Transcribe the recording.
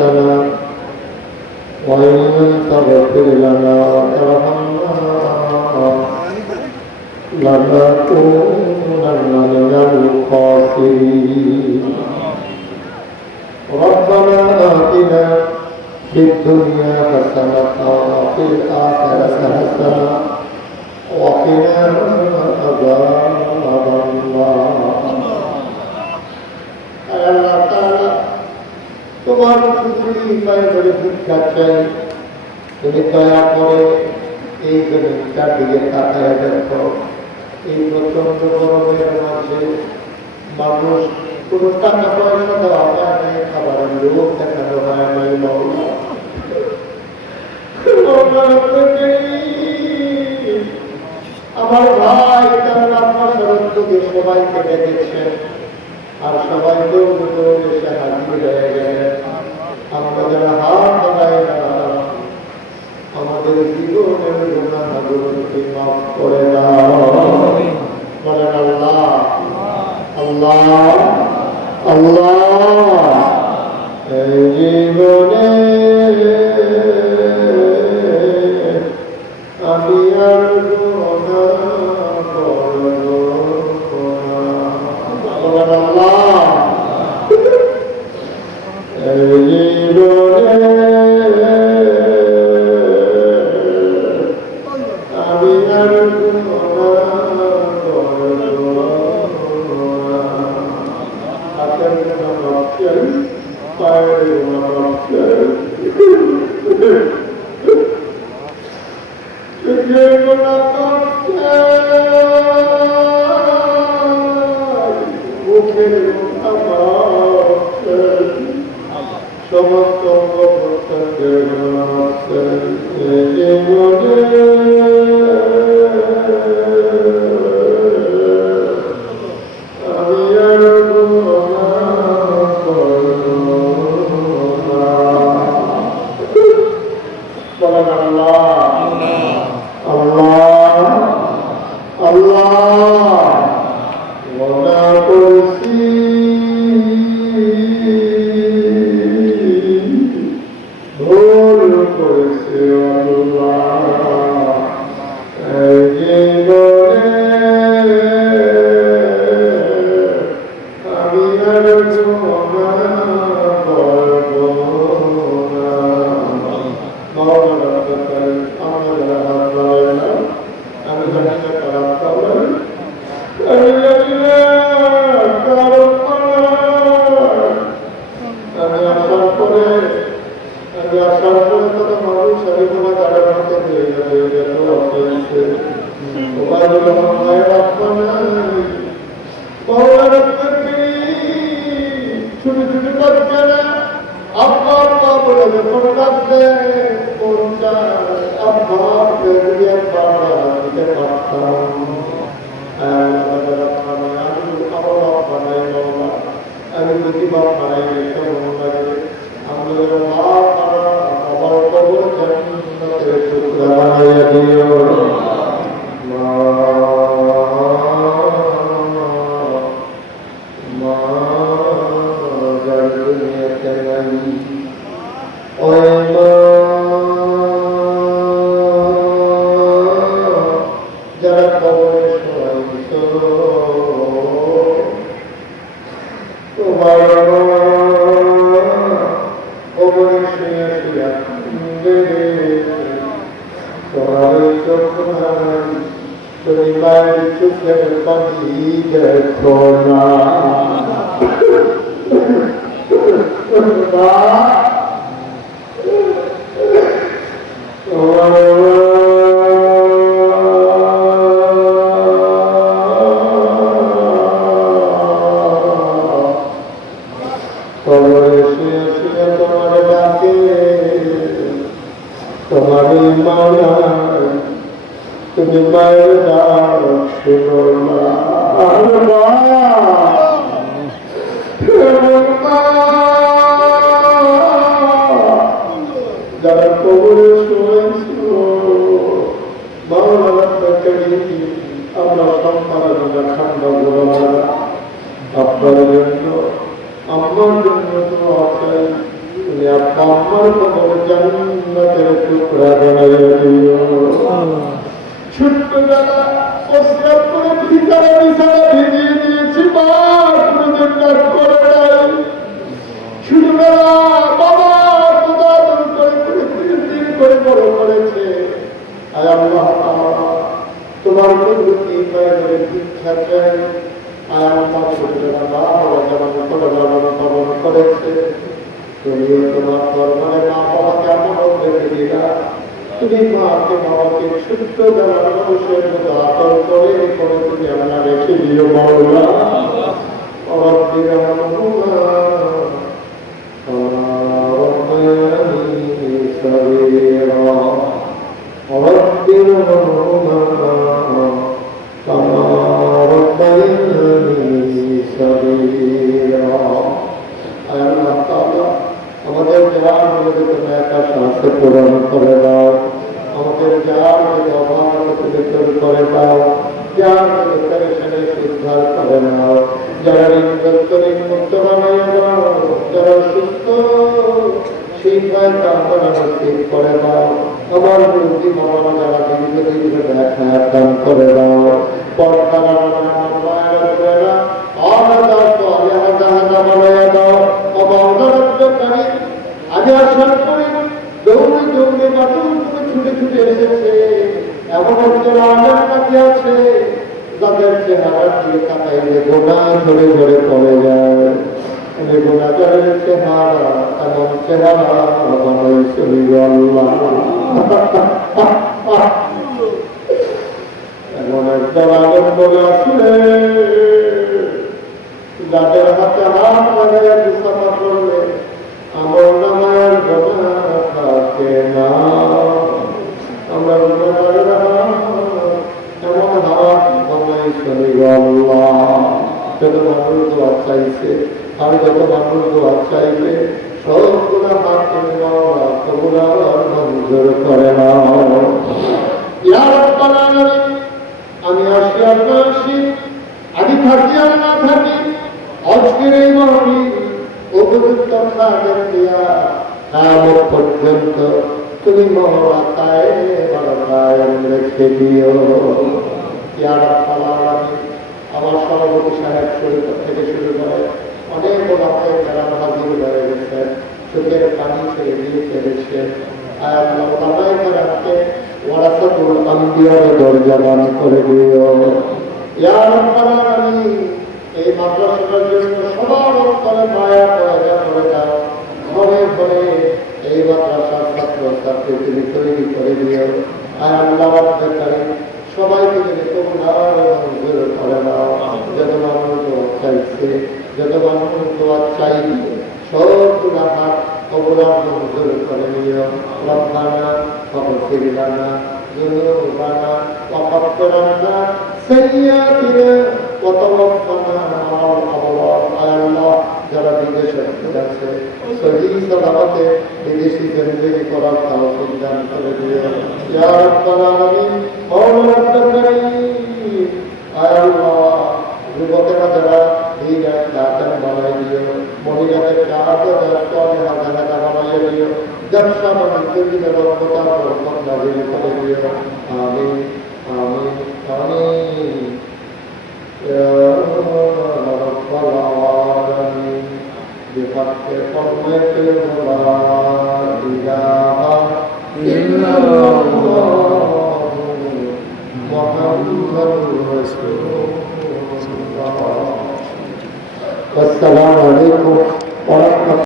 أنفسنا وإن لم تغفر لنا وترحمنا لنكونن من الخاسرين. ربنا آتنا في الدنيا حسنة وفي الآخرة حسنة وقنا عذاب النار. আল্লাহ তাআলা তোমার কুদরতি পায়ে ধরে ভিক্ষা চাই, তুমি দয়া করে এই জমিটার দিকে তাকায় দেখো। এই প্রচন্ড গরমের মাঝে মানুষ কোনো টাকা পয়সা দেওয়া হয় নাই, খাবারের লোক দেখানো হয় নাই। আমার ভাই তার আপনাকে সবাইকে ডেকেছেন, আর সবাই এসে হাজির হয়ে গেলেন। আমরা যারা হাত বাড়াই না, আমাদের জীবনের গুনাহগুলোকে মাফ করে দাও। বলেন আল্লাহ আল্লাহ আল্লাহ। এই জীবনে আমি আর গুনাহ করব না। বলেন আল্লাহ। এই জীবনে আমি আর সমস্ত আব্বা আম্মার কবর জান্নাতের টুকরা বানাইয়া দিও। ছোট্টবেলা ওসিয়ত করে বিছানা ভিজিয়ে দিয়েছি, মা কোনোদিন রাগ করে নাই। ছোটবেলা বাবা তোদাদুর করে দিন করে বড় করেছে। আয় আল্লাহ, তোমার কুদরতি পায়ে ভিক্ষা চাই। আয় আল্লাহ, ছোটবেলা মা বাবা যেমন করে লালন পালন করেছে, তুমিও তোমার দরবারে মা বাবাকে এমন রেখে দিলা। তুমি মাকে বাবাকে ছোট্ট বেলার মানুষের মতো আদর করে তুমি আমরা রেখে দিও মাওলা। আমাদের যার মধ্যে তুমি একটা সাহসে পূরণ করে দাও, আমাদের যার মধ্যে অভাব তুমি দূর করে দাও, যার মধ্যে পেরেশানি উদ্ধার করে নাও, যারা মুক্ত বানিয়ে দাও, যারা সুস্থ সেই ঠিক করে দাও। আমার বিরোধী মামলা যারা দীর্ঘ দেখা দান করে দাও। পর্দারা আগে আসার পরে দৌড়ে দৌড়ে বাটুল করে ছুটে ছুটে এসেছে এমন একজন আমার কাছে আছে যাদের চেহারা দিয়ে তাকাইলে গোনা ধরে ধরে পড়ে যায়। গোনা যাদের চেহারা এমন চেহারা বানাইছে আল্লাহ। এমন একজন আনন্দ আসলে যাদের হাতে হাত লাগাইয়া মুসাফা করলে আমার নামার গোনা থাকে না। আমরা এমন হাত বানাইছে আল্লাহ। যত মানুষ দোয়া চাইছে আর যত মানুষ দোয়া চাইবে সবগুলা হাত তুমি নেওয়া সবগুলা মঞ্জুর করে নাও। আমি আসি আর না আসি, আমি থাকি আর না থাকি, আজকের এই মাহফিল উপযুক্ত পর্যন্ত তুমি মহলাতায় রেখে দিও। আমার সভাপতি সাহেব থেকে শুরু করে অনেক ওলামায়ে কেরাম হাজির হয়ে গেছেন, চোখের পানি ছেড়ে দিয়ে ফেলেছেন। ওলামায়ে কেরামকে ওয়ারাসাতুল আম্বিয়ার দরজা দান করে দিও। ইয়া রাব্বাল আলামিন, এই মাদ্রাসার জন্য সবার অন্তরে মায়া পয়দা করে দাও। ঘরে ঘরে এই মাদ্রাসার ছাত্র ছাত্রী তুমি তৈরি করে দিও। আর আল্লাহ রাব্বুল কারীম সবাইকে তুমি কবুল মঞ্জুর করে দাও। যত মানুষ দোয়া চাইছে, যত মানুষ দোয়া চাইবে সবগুলা হাত কবুল মঞ্জুর করে নিও। রব্বানা ফাগফির লানা যুনুবানা ওয়া কাফির আন্না সাইয়্যাতিনা ওয়া তাওয়াফানা মা'আল আবরার। আল্লাহ, যারা বিদেশে আছে সহিহ সালামতে বিদেশি জিন্দেগি করার তৌফিক দান করে দিও। ইয়া রাব্বাল আলামিন, মাওলানা কারীম, আল্লাহ যুবকেরা যারা এই দাতার বানাই দিও, মহিলাদের হাজার বানাই দিও, ব্যবসা বাণিজ্য রক্ষতা বরকত নাযিল করে দিও। আমিন আমিন আমিন ইয়া রাব্বাল আলামিন। বিহাক্কে কলমাতে লা ইলাহা ইল্লাল্লাহ মুহাম্মাদুর রাসূলুল্লাহ। আসসালামু আলাইকুম ওয়া রাহমাতুল্লাহ।